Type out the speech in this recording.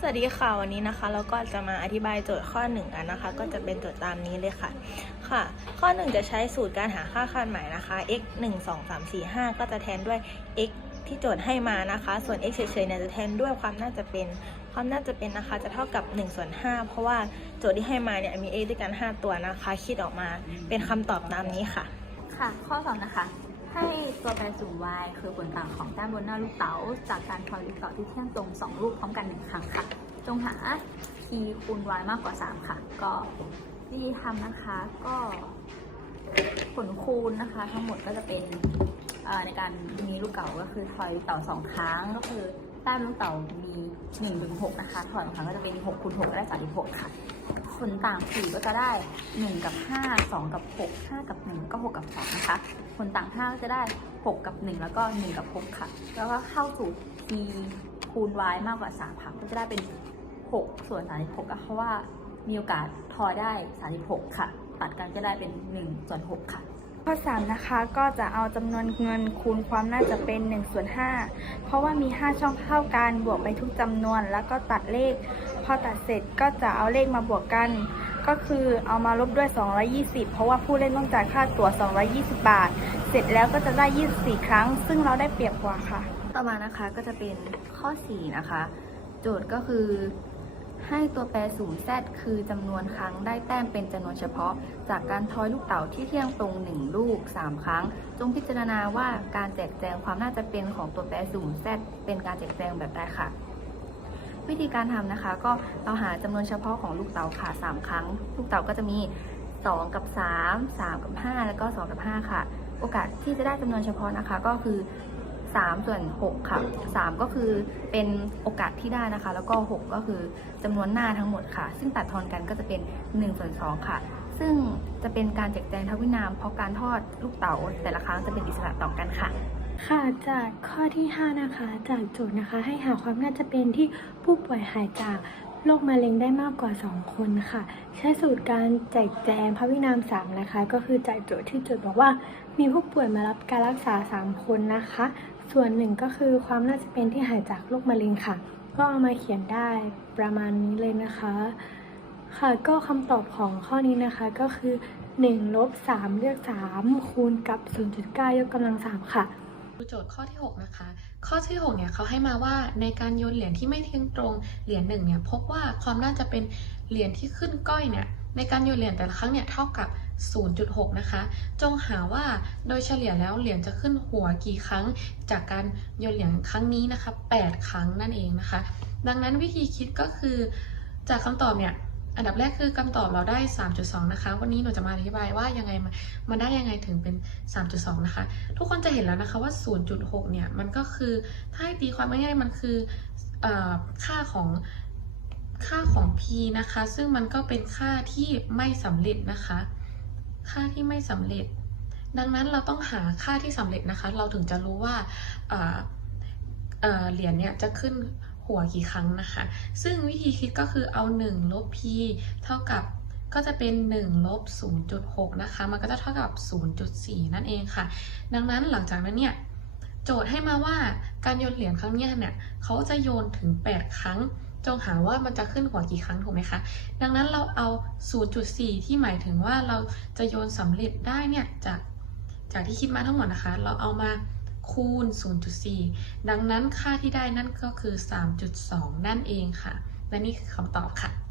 สวัสดีค่ะวันนี้นะคะ เราก็จะมาอธิบายโจทย์ข้อหนึ่งกันนะคะ ก็จะเป็นโจทย์ตามนี้เลยค่ะ ค่ะ ข้อหนึ่งจะใช้สูตรการหาค่าคาดหมายนะคะ x 1 2 3 4 5 ก็จะแทนด้วย x ที่โจทย์ให้มานะคะ ส่วน x เฉยๆเนี่ยจะแทนด้วยความน่าจะเป็น ความน่าจะเป็นนะคะ จะเท่ากับ1ส่วน5เพราะว่าโจทย์ที่ให้มาเนี่ยมี x ด้วยกัน 5 ตัวนะคะ คิดออกมาเป็นคำตอบตามนี้ค่ะ ค่ะ ข้อสองนะคะ ให้ตัวแปรสูง y คือผลต่างของด้านบนหน้าลูกเต๋าจากการทอยลูกเต๋าที่เที่ยงตรง 2 ลูกพร้อมกัน1ครั้งค่ะ จงหา t คูณ y มากกว่า 3 ค่ะ ก็วิธีทำนะคะก็ผลคูณนะคะ ทั้งหมดก็จะเป็นในการมีลูกเต๋าก็คือทอยลูกเต๋า2ครั้งก็คือแต้มลูกเต๋ามี1ถึง6นะคะถอยสองครั้งก็จะเป็น6คูณ6ก็ได้36ค่ะ ผลต่าง4ก็จะได้ 1 กับ 5 2 กับ 6 5 กับ 1 ก็ 6 กับ2นะคะผลต่าง 5 ก็จะได้ 6 กับ 1 แล้วก็ 1 กับ 6 ค่ะ แล้วก็เข้าสู่ t คูณ y มากกว่า 3 ค่ะ ก็จะได้เป็น 6 ส่วน 36ก็เพราะว่ามีโอกาสทอยได้ 36 ค่ะ ตัดกันก็ได้เป็น 1 ส่วน 6 ค่ะข้อ3นะคะก็จะเอาจำนวนเงินคูณความน่าจะเป็น1ส่วน5เพราะว่ามี 5 ช่องเท่ากันบวกไปทุกจำนวน แล้วก็ตัดเลข พอตัดเสร็จก็จะเอาเลขมาบวกกัน ก็คือเอามาลบด้วย 220 เพราะว่าผู้เล่นต้องจ่ายค่าตั๋ว 220 บาท เสร็จแล้วก็จะได้ 24 ครั้ง ซึ่งเราได้เปรียบกว่าค่ะ ต่อมานะคะก็จะเป็นข้อ 4 นะคะ โจทย์ก็คือให้ตัวแปรสูง z คือจำนวนครั้งได้แต้มเป็นจำนวนเฉพาะ จากการทอยลูกเต๋าที่เที่ยงตรง 1 ลูก 3 ครั้ง จงพิจารณาว่าการแจกแจงความน่าจะเป็นของตัวแปรสูง z เป็นการแจกแจงแบบใดค่ะ วิธีการทำนะคะ ก็เราหาจำนวนเฉพาะของลูกเต๋าค่ะ 3 ครั้ง ลูกเต๋าก็จะมี 2 กับ 3 3 กับ 5 แล้วก็ 2 กับ 5 ค่ะ โอกาสที่จะได้จำนวนเฉพาะนะคะก็คือ 3 ส่วน 6 ค่ะ 3 ก็คือเป็นโอกาสที่ได้นะคะ แล้วก็ 6 ก็คือจำนวนหน้าทั้งหมดค่ะ ซึ่งตัดทอนกันก็จะเป็น1ส่วน2ค่ะ ซึ่งจะเป็นการแจกแจงทวินาม เพราะการทอดลูกเต๋าแต่ละครั้งจะเป็นอิสระต่อกันค่ะ ค่ะจากข้อที่ 5 นะคะจากโจทย์นะคะ ให้หาความน่าจะเป็นที่ผู้ป่วยหายจากโรคมะเร็งได้มากกว่า 2 คนค่ะ ใช้สูตรการแจกแจงพระวินาม3นะคะ ก็คือจากโจทย์ที่โจทย์บอกว่า มีผู้ป่วยมารับการรักษา 3 คนนะคะ ส่วนหนึ่งก็คือความน่าจะเป็นที่หายจากโรคมะเร็งค่ะ ก็เอามาเขียนได้ประมาณนี้เลยนะคะ ค่ะก็คำตอบของข้อนี้นะคะก็คือ1ลบ3เลือก3คูณกับ 0.9 ยกกำลัง3ค่ะ โจทย์ข้อที่ 6 นะคะ ข้อที่6เนี่ยเขาให้มาว่าในการโยนเหรียญที่ไม่เที่ยงตรงเหรียญหนึ่งเนี่ยพบว่าความน่าจะเป็นเหรียญที่ขึ้นก้อยเนี่ยในการโยนเหรียญแต่ละครั้งเนี่ยเท่ากับ 0.6 นะคะ จงหาว่าโดยเฉลี่ยแล้วเหรียญจะขึ้นหัวกี่ครั้ง จากการโยนเหรียญครั้งนี้นะคะ 8 ครั้งนั่นเองนะคะ ดังนั้นวิธีคิดก็คือจากคำตอบเนี่ย อันดับแรกคือคำตอบเราได้ 3.2 นะคะ วันนี้หนูจะมาอธิบายว่ายังไงมามันได้ยังไงถึงเป็น 3.2 นะคะ ทุกคนจะเห็นแล้วนะคะว่า 0.6 เนี่ย มันก็คือ ถ้าให้ตีความง่ายๆ มันคืออค่าของค่าของ p นะคะ ซึ่งมันก็เป็นค่าที่ไม่สำเร็จนะคะ ค่าที่ไม่สำเร็จ ดังนั้นเราต้องหาค่าที่สำเร็จนะคะ เราถึงจะรู้ว่าเหรียญเนี่ยจะขึ้น หัวกี่ครั้งนะคะ ซึ่งวิธีคิดก็คือเอา 1 ลบ p เท่ากับก็จะเป็น 1 ลบ 0.6 นะคะ มันก็จะเท่ากับ 0.4 นั่นเองค่ะ ดังนั้นหลังจากนั้นเนี่ย โจทย์ให้มาว่าการโยนเหรียญครั้งนี้เนี่ยเขาจะโยนถึง 8 ครั้ง จงหาว่ามันจะขึ้นหัวกี่ครั้งถูกไหมคะ ดังนั้นเราเอา 0.4 ที่หมายถึงว่าเราจะโยนสำเร็จได้เนี่ยจากจากที่คิดมาทั้งหมดนะคะ เราเอามา คูณ 0.4 ดังนั้นค่าที่ได้นั่นก็คือ 3.2 นั่นเองค่ะ และนี่คือคำตอบค่ะ